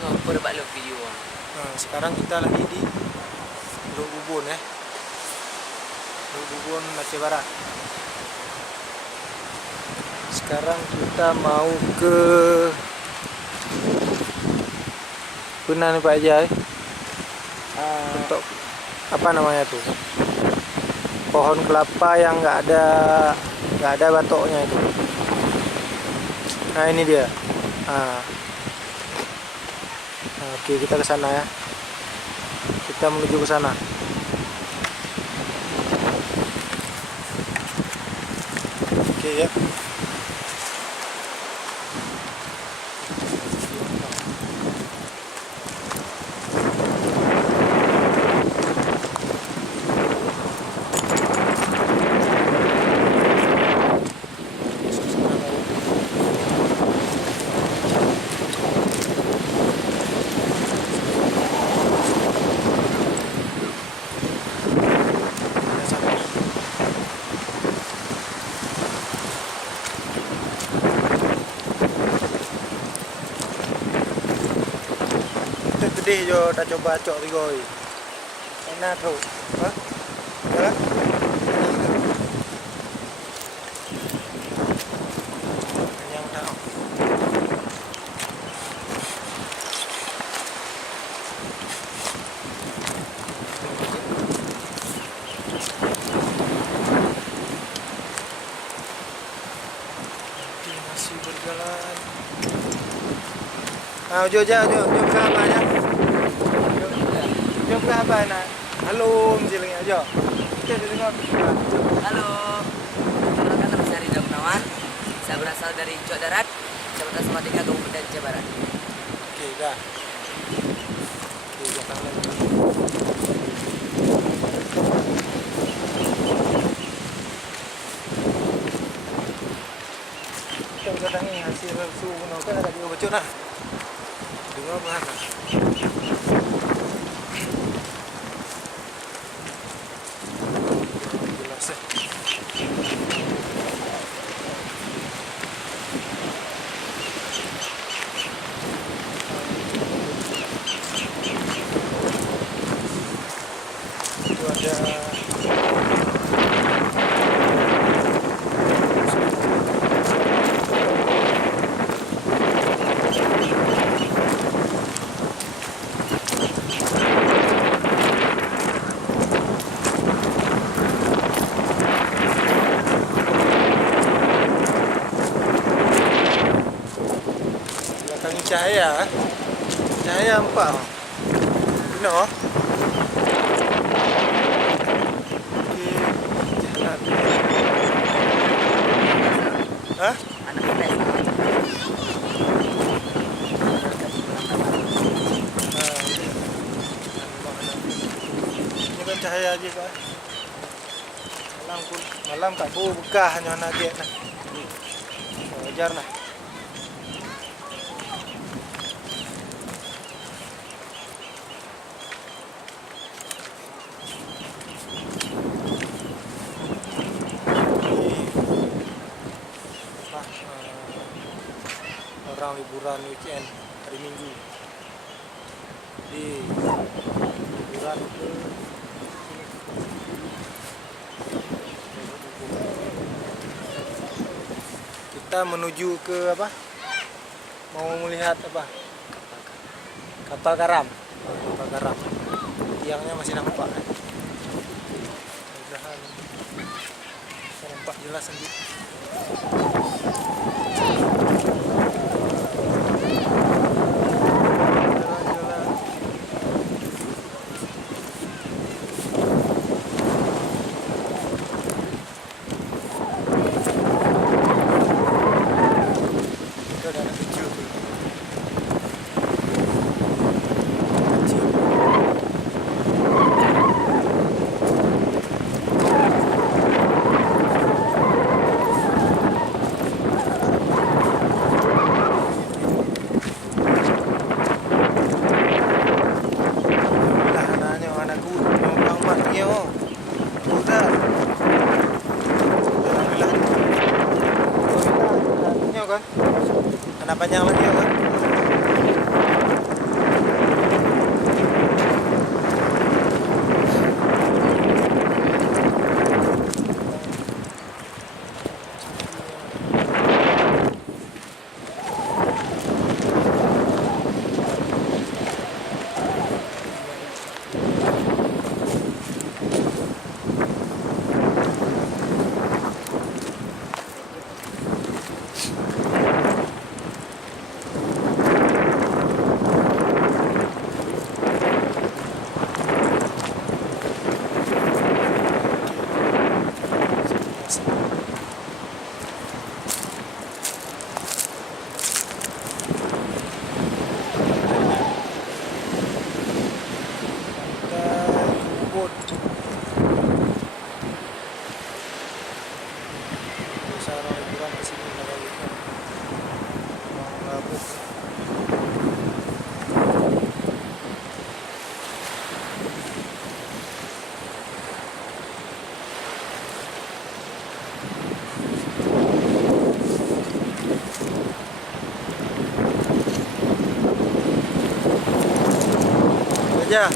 tengok apa dapat video. Sekarang kita lagi di Teluk Bubun Teluk Bubun Aceh Barat. Sekarang kita mau ke mana nih Pak Jai? Untuk apa namanya tuh? Pohon kelapa yang nggak ada batoknya itu. Nah ini dia. Oke, kita ke sana ya. Kita menuju ke sana. Oke ya. Gede jo dah coba cok rigoi. Enak tuh. Hah? Ya? Yang tahu. Masih berjalan. Jo ke apa ya? Jom ke apa nak? Halo, menjeling aja. Kita dengar. Halo. Perkenalkan nama saya Ridha Gunawan. Saya berasal dari Cok Darat, Kecamatan Salatiga, Kabupaten Aceh Barat. Oke, dah. Oke, datang lagi. Kita datangi hasil suhu kan ada juga bocor nah. Dengar mana? Itu ada belakangi cahaya empat. Benar? Hah? Anak flash. Ini kan cahaya aja kan. Malam tak bu bekah hanya anak dia nah. Wajar lah. Orang liburan weekend hari Minggu di liburan ke kita menuju ke apa? Mau melihat apa? Kapal garam. Tiangnya masih nampak kan? Mudah-mudahan bisa nampak jelas nanti. Panjang lagi ya kan? Ubud. Biasa orang liburan ke sini kalau gitu. Mau gabung. Aja.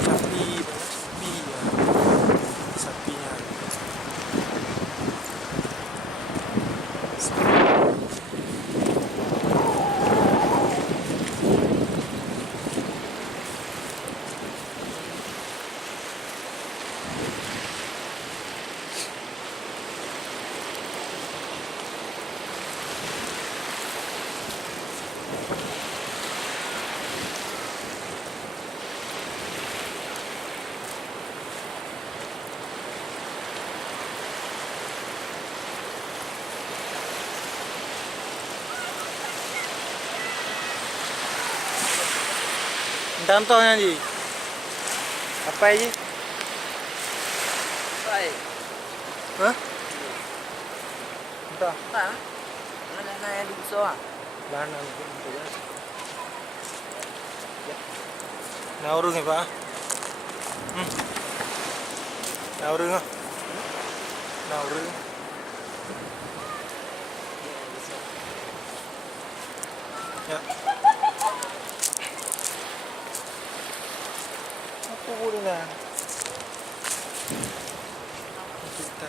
Sapi, banyak sapi ya. Sapinya. Contohnya Ji. Apa Ji? Baik. Hah? Entah. Nah, mana yang di bawah? Lana gitu ya. Naurung ya Pak? Naurung ah. Naurung. Ya. Apa boleh lah? Kita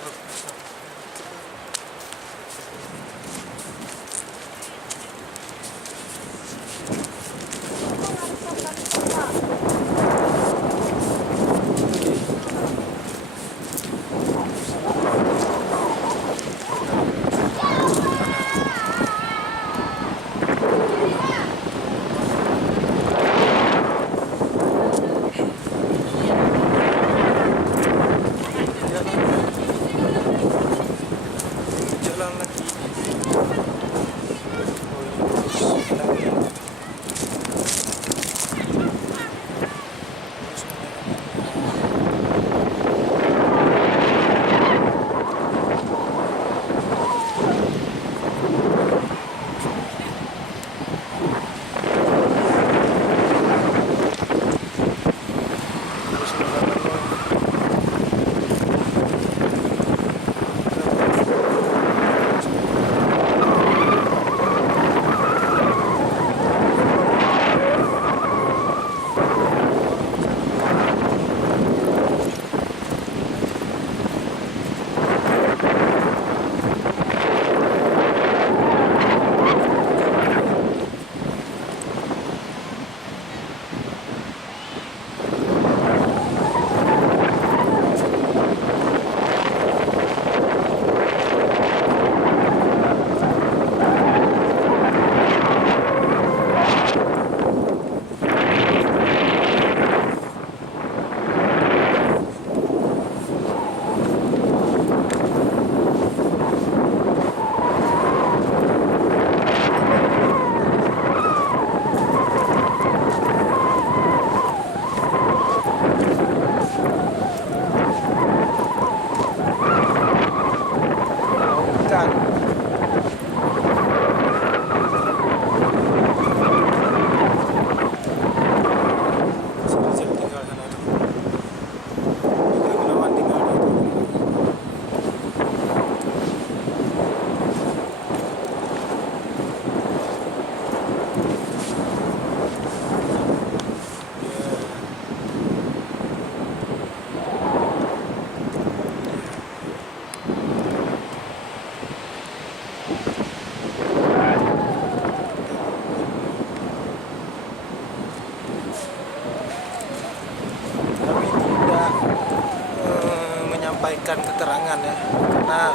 keterangan ya, karena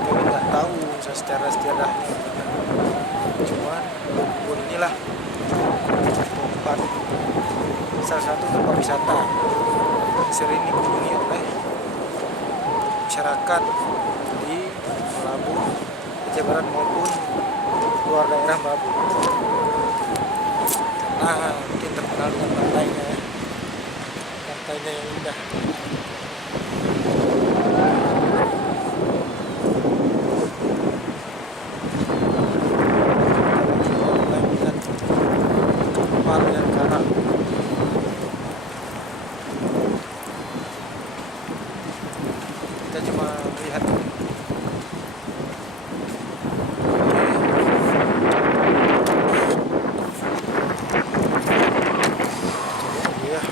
kami nggak tahu secara sejarahnya. Cuman Ubun inilah tempat, salah satu tempat wisata yang sering dikunjungi oleh masyarakat di Melabu, Aceh Barat maupun luar daerah Melabu. Karena mungkin terkenal dengan pantainya ya, pantainya yang indah. Kapal yang karam. Kita cuma melihat. Ya.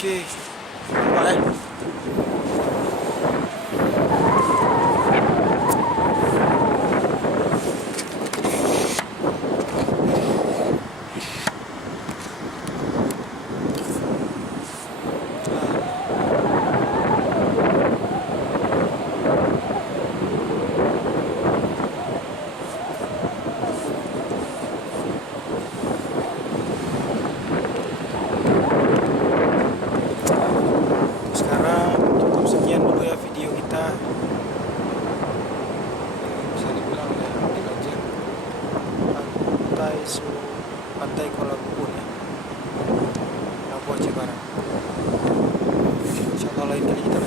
Oke, bye. Sekarang cukup sekian dulu ya video kita. Bisa dibilang ya di Aceh pantai Kuala Lumpur ya, Labuan Aceh Barat. Insya Allah lain kali kita